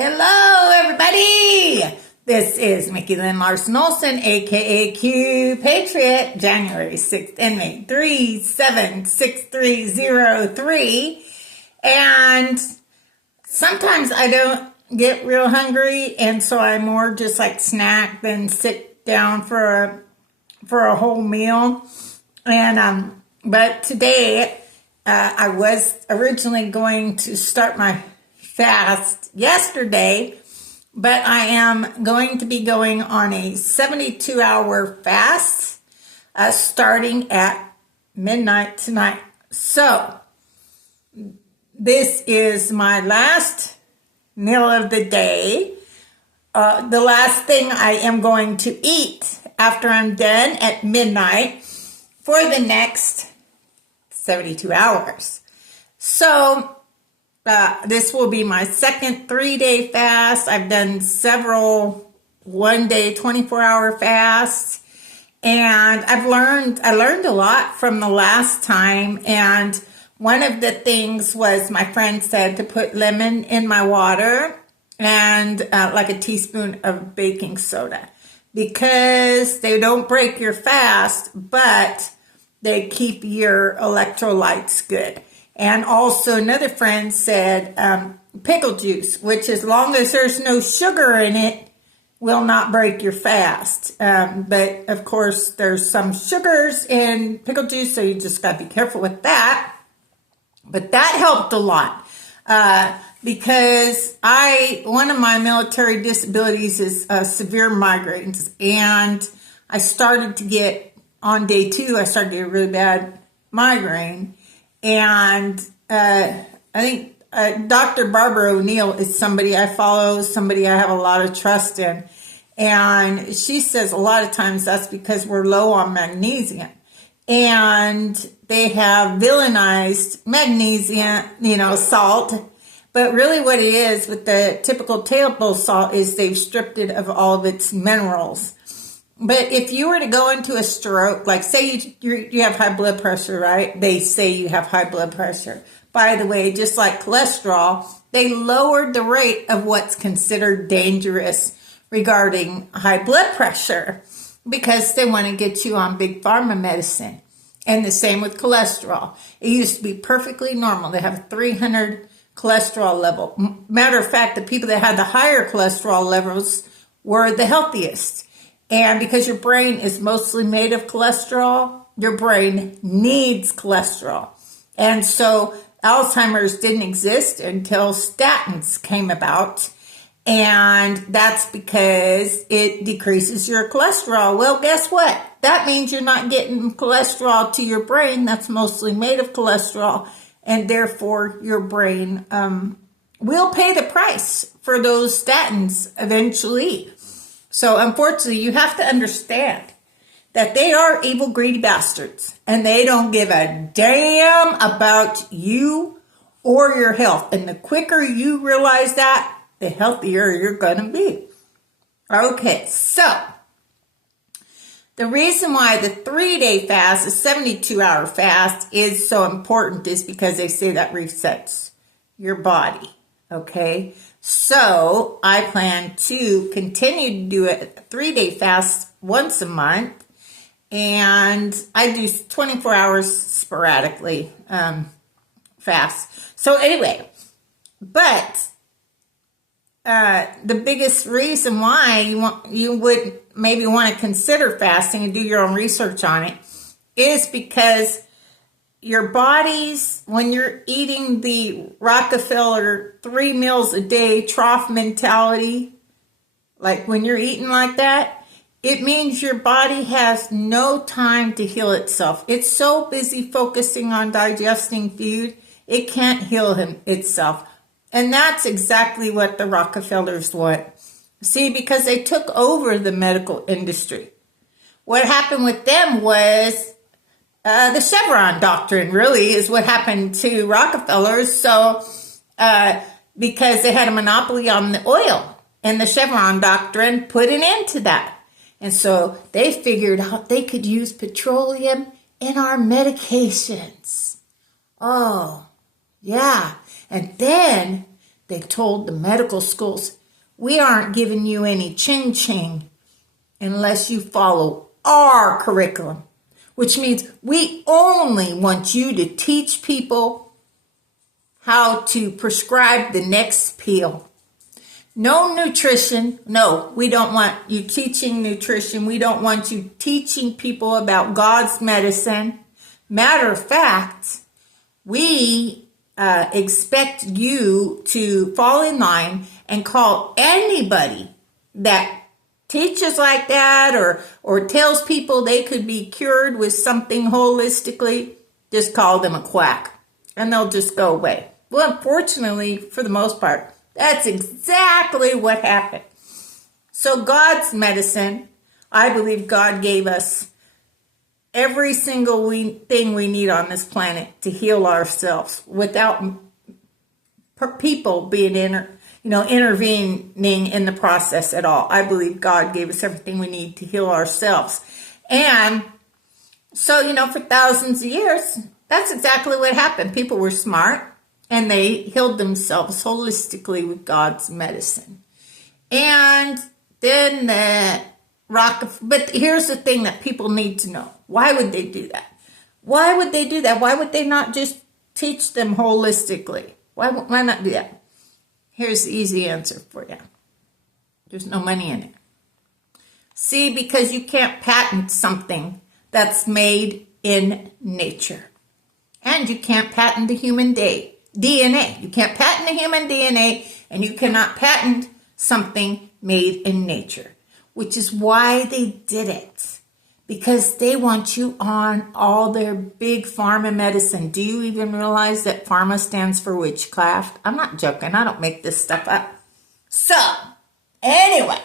Hello, everybody. This is Mickey Lynn Larson-Olson, aka Q Patriot, January 6th, inmate 376303. And sometimes I don't get real hungry, and so I more just like snack than sit down for a whole meal. And but today I was originally going to start my fast yesterday, but I am going to be going on a 72-hour fast starting at midnight tonight. So this is my last meal of the day. The last thing I am going to eat after I'm done at midnight for the next 72 hours. So this will be my second 3-day fast. I've done several 1-day, 24-hour fasts, and I learned a lot from the last time. And one of the things was my friend said to put lemon in my water and like a teaspoon of baking soda, because they don't break your fast, but they keep your electrolytes good. And also another friend said pickle juice, which as long as there's no sugar in it, will not break your fast. But of course, there's some sugars in pickle juice, so you just got to be careful with that. But that helped a lot because one of my military disabilities is severe migraines. And I started to get, on day 2, I started to get a really bad migraine. And I think Dr. Barbara O'Neill is somebody I follow, somebody I have a lot of trust in. And she says a lot of times that's because we're low on magnesium. And they have villainized magnesium, salt. But really what it is with the typical table salt is they've stripped it of all of its minerals. But if you were to go into a stroke, like say you have high blood pressure, right? They say you have high blood pressure. By the way, just like cholesterol, they lowered the rate of what's considered dangerous regarding high blood pressure because they want to get you on big pharma medicine. And the same with cholesterol. It used to be perfectly normal to have a 300 cholesterol level. Matter of fact, the people that had the higher cholesterol levels were the healthiest. And because your brain is mostly made of cholesterol, your brain needs cholesterol. And so Alzheimer's didn't exist until statins came about. And that's because it decreases your cholesterol. Well, guess what? That means you're not getting cholesterol to your brain that's mostly made of cholesterol. And therefore, your brain will pay the price for those statins eventually. So unfortunately, you have to understand that they are evil, greedy bastards, and they don't give a damn about you or your health. And the quicker you realize that, the healthier you're going to be. Okay, so the reason why the 3-day fast, the 72-hour fast, is so important is because they say that resets your body. Okay, so I plan to continue to do a 3-day fast once a month, and I do 24 hours sporadically fast. So anyway, but the biggest reason why you would maybe want to consider fasting and do your own research on it is because your bodies, when you're eating the Rockefeller 3 meals a day trough mentality, like when you're eating like that, it means your body has no time to heal itself. It's so busy focusing on digesting food, it can't heal itself. And that's exactly what the Rockefellers want. See, because they took over the medical industry. What happened with them was the Chevron doctrine, really, is what happened to Rockefellers. So, because they had a monopoly on the oil, and the Chevron doctrine put an end to that. And so they figured out they could use petroleum in our medications. Oh, yeah. And then they told the medical schools, we aren't giving you any ching-ching unless you follow our curriculum, which means we only want you to teach people how to prescribe the next pill. No nutrition. No, we don't want you teaching nutrition. We don't want you teaching people about God's medicine. Matter of fact, we expect you to fall in line and call anybody that teaches like that or tells people they could be cured with something holistically, just call them a quack and they'll just go away. Well, unfortunately, for the most part, that's exactly what happened. So God's medicine, I believe God gave us every single thing we need on this planet to heal ourselves without people being intervening in the process at all. I believe God gave us everything we need to heal ourselves. And so, for thousands of years, that's exactly what happened. People were smart and they healed themselves holistically with God's medicine. And then but here's the thing that people need to know. Why would they do that? Why would they do that? Why would they not just teach them holistically? Why not do that? Here's the easy answer for you. There's no money in it. See, because you can't patent something that's made in nature. And you can't patent the human DNA. You can't patent the human DNA, and you cannot patent something made in nature, which is why they did it. Because they want you on all their big pharma medicine. Do you even realize that pharma stands for witchcraft? I'm not joking. I don't make this stuff up. So, anyway,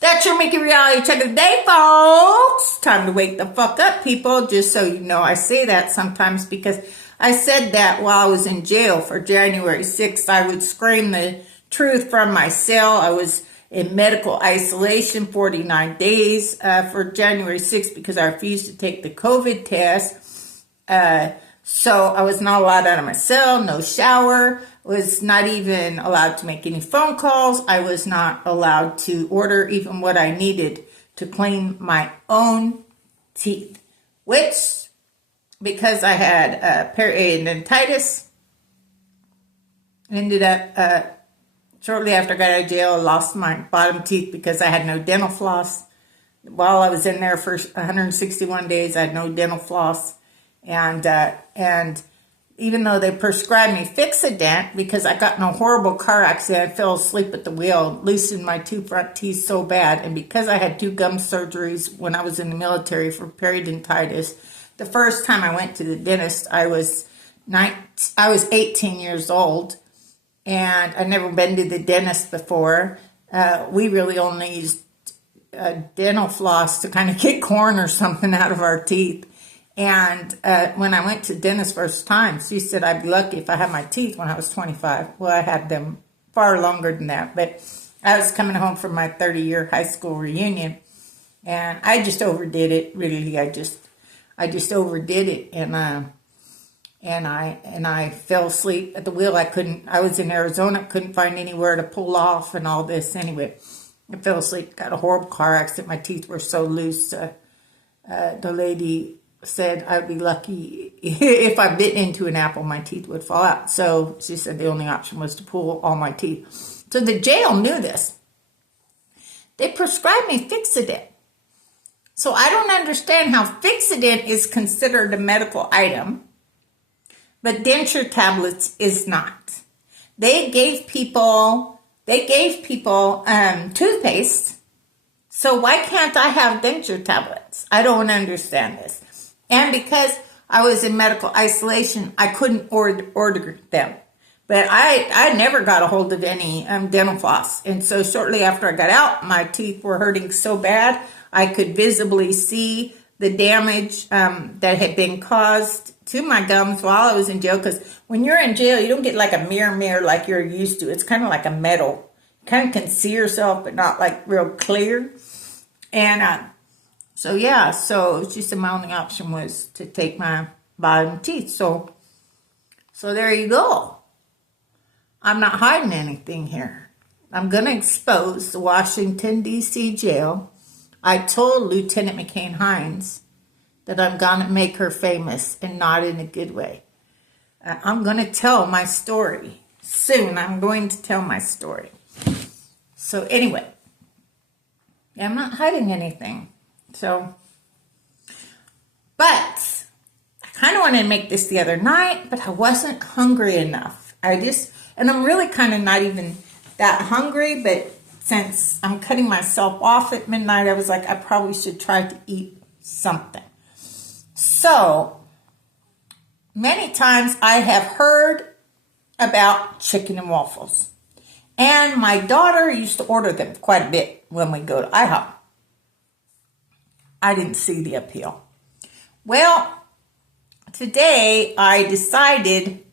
that's your Mickey Reality Check of the day, folks. Time to wake the fuck up, people. Just so you know, I say that sometimes because I said that while I was in jail for January 6th. I would scream the truth from my cell. I was in medical isolation 49 days for January 6th because I refused to take the COVID test. So I was not allowed out of my cell, no shower, was not even allowed to make any phone calls. I was not allowed to order even what I needed to clean my own teeth, which, because I had periodontitis, ended up shortly after I got out of jail, I lost my bottom teeth because I had no dental floss. While I was in there for 161 days, I had no dental floss. And even though they prescribed me Fix-A-Dent because I got in a horrible car accident, I fell asleep at the wheel, loosened my two front teeth so bad. And because I had 2 gum surgeries when I was in the military for periodontitis, the first time I went to the dentist, I was 18 years old. And I'd never been to the dentist before. We really only used dental floss to kind of get corn or something out of our teeth. And when I went to the dentist first time, she said I'd be lucky if I had my teeth when I was 25. Well, I had them far longer than that. But I was coming home from my 30-year high school reunion. And I just overdid it, really. I just overdid it. And I fell asleep at the wheel. I was in Arizona, couldn't find anywhere to pull off and all this. Anyway, I fell asleep, got a horrible car accident. My teeth were so loose. The lady said I'd be lucky if I bit into an apple, my teeth would fall out. So she said the only option was to pull all my teeth. So the jail knew this. They prescribed me Fix-A-Dent. So I don't understand how Fix-A-Dent is considered a medical item, but denture tablets is not. They gave people toothpaste. So why can't I have denture tablets? I don't understand this. And because I was in medical isolation, I couldn't order them. But I never got a hold of any dental floss. And so shortly after I got out, my teeth were hurting so bad, I could visibly see the damage that had been caused to my gums while I was in jail. Because when you're in jail, you don't get like a mirror like you're used to. It's kind of like a metal. You kind of can see yourself, but not like real clear. And so she said my only option was to take my bottom teeth. So there you go. I'm not hiding anything here. I'm going to expose the Washington, D.C. jail. I told Lieutenant McCain Hines that I'm going to make her famous, and not in a good way. I'm going to tell my story. Soon, I'm going to tell my story. So anyway, I'm not hiding anything. So, but I kind of wanted to make this the other night, but I wasn't hungry enough. And I'm really kind of not even that hungry, but since I'm cutting myself off at midnight, I was like, I probably should try to eat something. So, many times I have heard about chicken and waffles. And my daughter used to order them quite a bit when we go to IHOP. I didn't see the appeal. Well, today I decided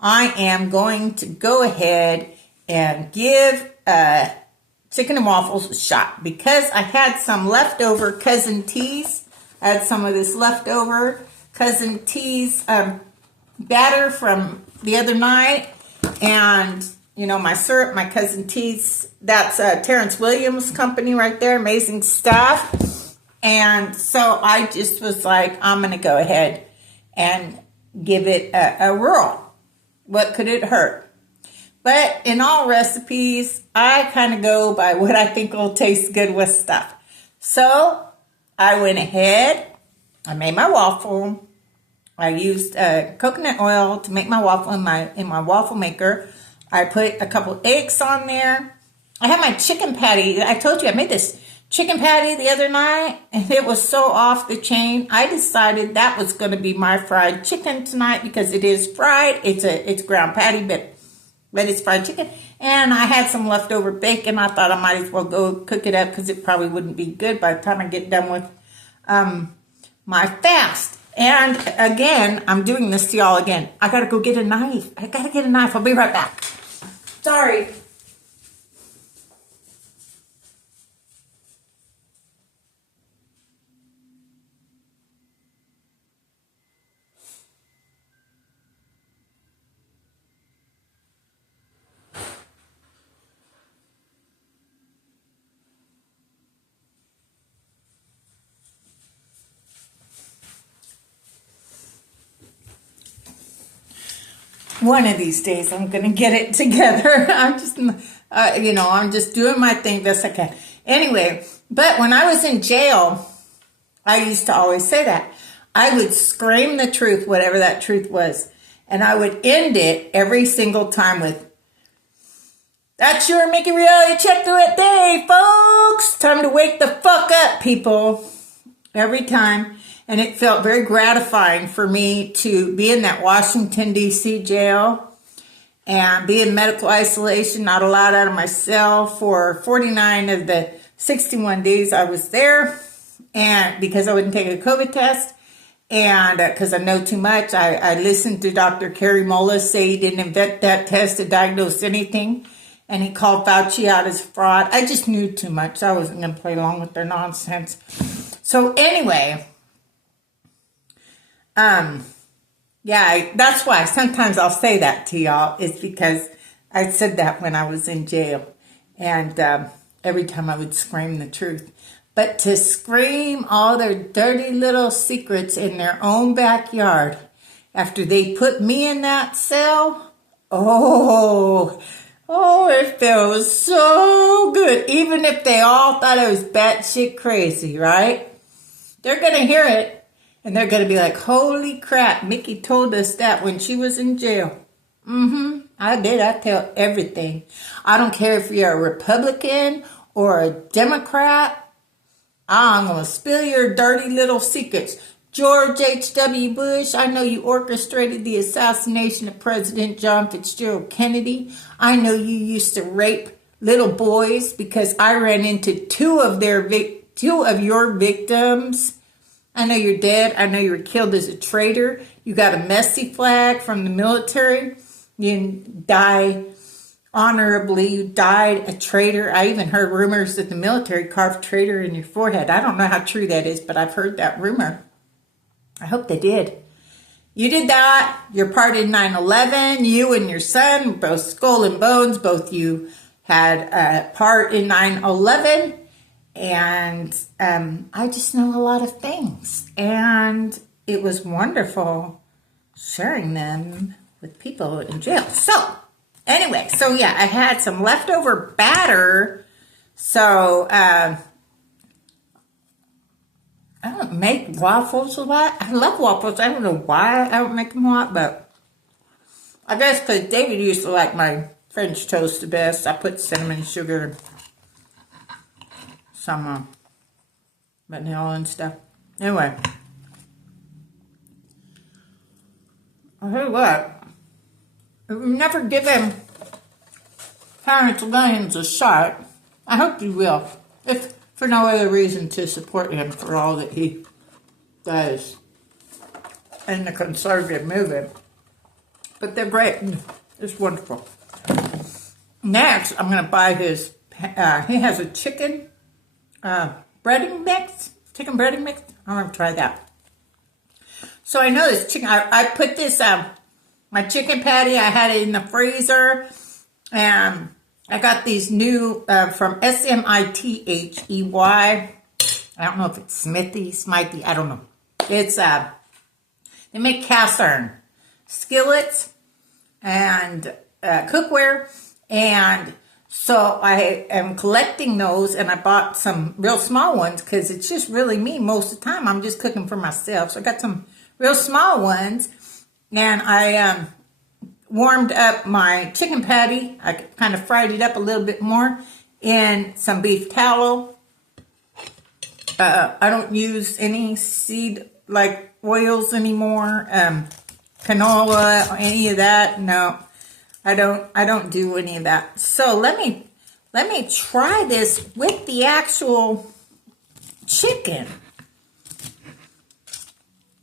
I am going to go ahead and give chicken and waffles a shot because I had some leftover Cousin T's. I had some of this leftover Cousin T's batter from the other night, and my syrup, my Cousin T's, that's Terrence Williams Company right there, amazing stuff. And so I just was like, I'm going to go ahead and give it a whirl. What could it hurt? But in all recipes, I kind of go by what I think will taste good with stuff. So I went ahead, I made my waffle. I used coconut oil to make my waffle in my waffle maker. I put a couple eggs on there. I had my chicken patty. I told you I made this chicken patty the other night, and it was so off the chain. I decided that was going to be my fried chicken tonight because it is fried. It's ground patty, but it's fried chicken. And I had some leftover bacon. I thought I might as well go cook it up because it probably wouldn't be good by the time I get done with my fast. And again, I'm doing this to y'all again. I gotta go get a knife. I'll be right back. Sorry. One of these days, I'm going to get it together. I'm just doing my thing best I can. Anyway, but when I was in jail, I used to always say that. I would scream the truth, whatever that truth was. And I would end it every single time with, "That's your Mickey Reality Check Through It Day, folks. Time to wake the fuck up, people." Every time. And it felt very gratifying for me to be in that Washington, D.C. jail and be in medical isolation, not allowed out of my cell for 49 of the 61 days I was there. And because I wouldn't take a COVID test and because I know too much, I listened to Dr. Kerry Mullis say he didn't invent that test to diagnose anything. And he called Fauci out as fraud. I just knew too much. I wasn't going to play along with their nonsense. So anyway, that's why sometimes I'll say that to y'all. It's because I said that when I was in jail. And every time I would scream the truth. But to scream all their dirty little secrets in their own backyard after they put me in that cell, it feels so good. Even if they all thought I was batshit crazy, right? They're going to hear it. And they're going to be like, holy crap, Mickey told us that when she was in jail. I did. I tell everything. I don't care if you're a Republican or a Democrat. I'm going to spill your dirty little secrets. George H.W. Bush, I know you orchestrated the assassination of President John Fitzgerald Kennedy. I know you used to rape little boys because I ran into two of your victims. I know you're dead. I know you were killed as a traitor. You got a messy flag from the military. You didn't die honorably. You died a traitor. I even heard rumors that the military carved traitor in your forehead. I don't know how true that is, but I've heard that rumor. I hope they did. you did that. You're part in 9/11. You and your son, both skull and bones, both you had a part in 9/11. And I just know a lot of things. And it was wonderful sharing them with people in jail. So, anyway, so yeah, I had some leftover batter. So, I don't make waffles a lot. I love waffles. I don't know why I don't make them a lot, but I guess because David used to like my French toast the best. I put cinnamon, sugar, some vanilla and stuff. Anyway, I'll tell you what, if you've never given Terrence Williams a shot, I hope you will. If for no other reason to support him for all that he does in the conservative movement. But they're great. It's wonderful. Next, I'm going to buy his, he has a chicken breading mix. Chicken breading mix. I'm going to try that. So I know this chicken, I put this, my chicken patty, I had it in the freezer. And I got these new from Smithy. I don't know if it's Smithy, I don't know. It's, they make cast iron skillets and cookware. And so I am collecting those, and I bought some real small ones because it's just really me most of the time. I'm just cooking for myself. So I got some real small ones, and I warmed up my chicken patty. I kind of fried it up a little bit more in some beef tallow. I don't use any seed like oils anymore. Canola, any of that. No, I don't do any of that. So let me try this with the actual chicken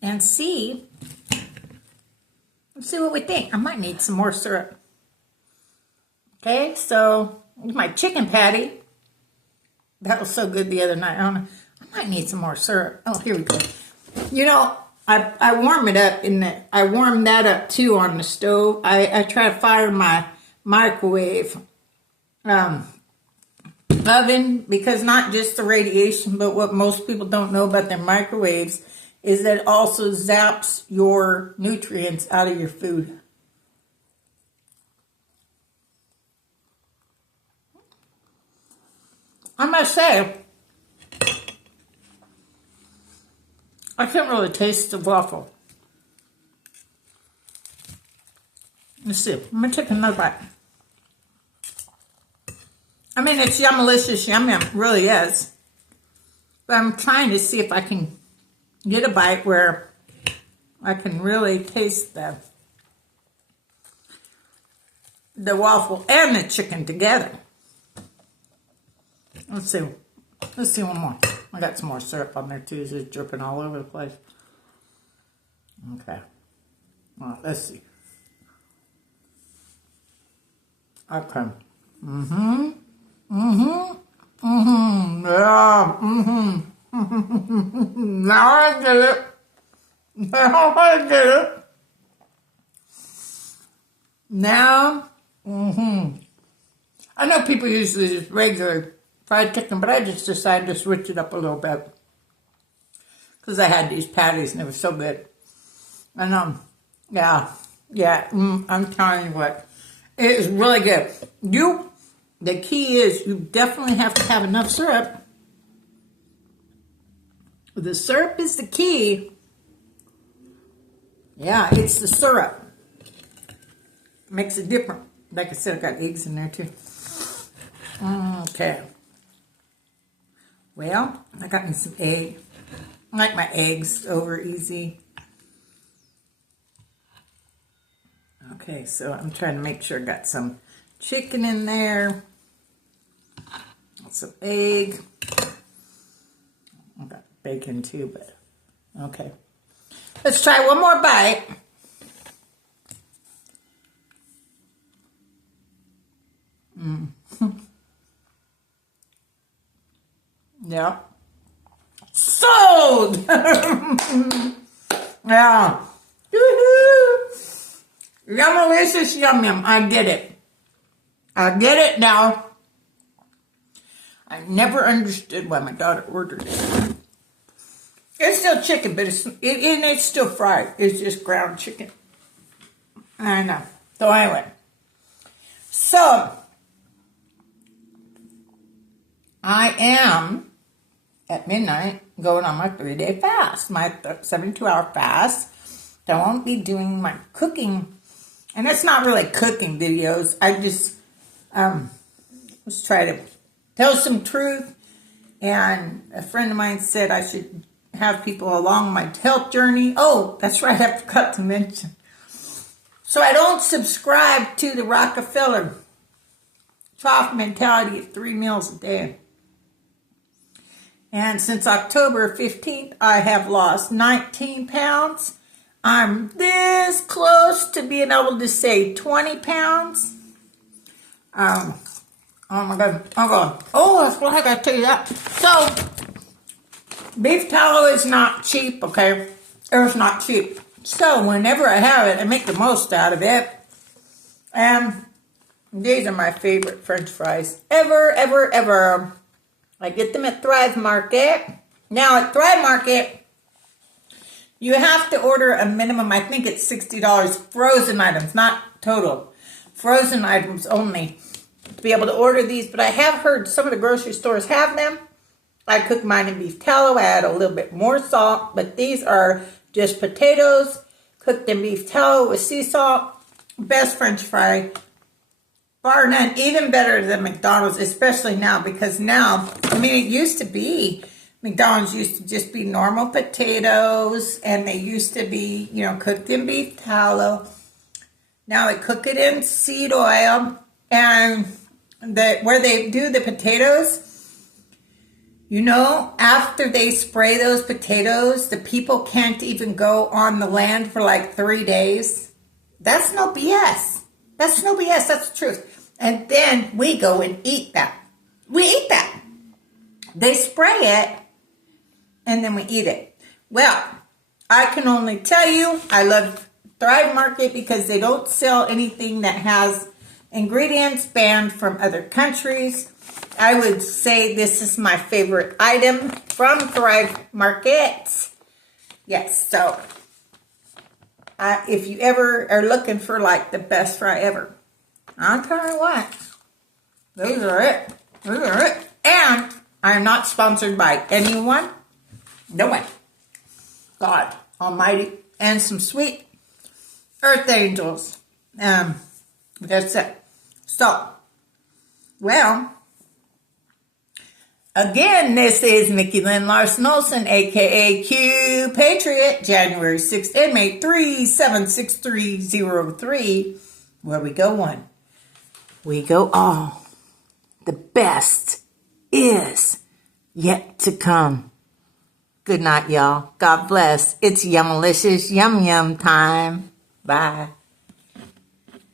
and see. Let's see what we think. I might need some more syrup. Okay, so my chicken patty. That was so good the other night. I might need some more syrup. Oh, here we go. You know, I warm it up I warm that up too on the stove. I try to fire my microwave oven, because not just the radiation, but what most people don't know about their microwaves is that it also zaps your nutrients out of your food. I must say, I can't really taste the waffle. Let's see. I'm going to take another bite. I mean, it's yummalicious, yum yum. It really is. But I'm trying to see if I can get a bite where I can really taste the waffle and the chicken together. Let's see. Let's see one more. I got some more syrup on there too. It's just dripping all over the place. Okay. All right, let's see. Okay. Mm-hmm. Mm-hmm. Mm-hmm. Yeah. Mm-hmm. Now I get it. Now I get it. Now, I know people usually just regular fried chicken, but I just decided to switch it up a little bit because I had these patties and it was so good. And I'm telling you what, it is really good. The key is you definitely have to have enough syrup. The syrup is the key. Yeah, it's the syrup. Makes it different. Like I said, I got eggs in there too. Okay. Well, I got me some egg. I like my eggs over easy. Okay, so I'm trying to make sure I got some chicken in there. Some egg. I got bacon too, but okay. Let's try one more bite. Yeah. Sold! Yeah. Yum-delicious, yum-yum. I get it. I get it now. I never understood why my daughter ordered it. It's still chicken, but it's still fried. It's just ground chicken. I know. So anyway. So, I am, at midnight, going on my 3-day fast. My 72-hour fast. So I won't be doing my cooking. And it's not really cooking videos. I just was trying to tell some truth. And a friend of mine said I should have people along my health journey. Oh, that's right. I forgot to mention. So I don't subscribe to the Rockefeller trough mentality of 3 meals a day. And since October 15th, I have lost 19 pounds. I'm this close to being able to say 20 pounds. Oh my God. Oh, that's what I got to tell you that. So, beef tallow is not cheap, okay? It's not cheap. So, whenever I have it, I make the most out of it. And these are my favorite French fries ever, ever, ever. I get them at Thrive Market. Now, at Thrive Market, you have to order a minimum, I think it's $60, frozen items, not total. Frozen items only to be able to order these. But I have heard some of the grocery stores have them. I cook mine in beef tallow. I add a little bit more salt. But these are just potatoes cooked in beef tallow with sea salt. Best French fry. Bar none. Even better than McDonald's, especially now. Because now, I mean, it used to be, McDonald's used to just be normal potatoes. And they used to be, cooked in beef tallow. Now they cook it in seed oil. And where they do the potatoes, after they spray those potatoes, the people can't even go on the land for like 3 days. That's no BS. That's no BS. That's the truth. And then we go and eat that. We eat that. They spray it, and then we eat it. Well, I can only tell you, I love Thrive Market because they don't sell anything that has ingredients banned from other countries. I would say this is my favorite item from Thrive Market. Yes, so if you ever are looking for like the best fry ever, I'll tell you what. Those are it. Those are it. And I'm not sponsored by anyone. No one. God Almighty. And some sweet earth angels. That's it. So, well, again, this is Mickey Lynn Larson-Olson, a.k.a. Q Patriot, January 6th, inmate 376303, where we go one. We go all. The best is yet to come. Good night, y'all. God bless. It's Yum-alicious Yum Yum time. Bye.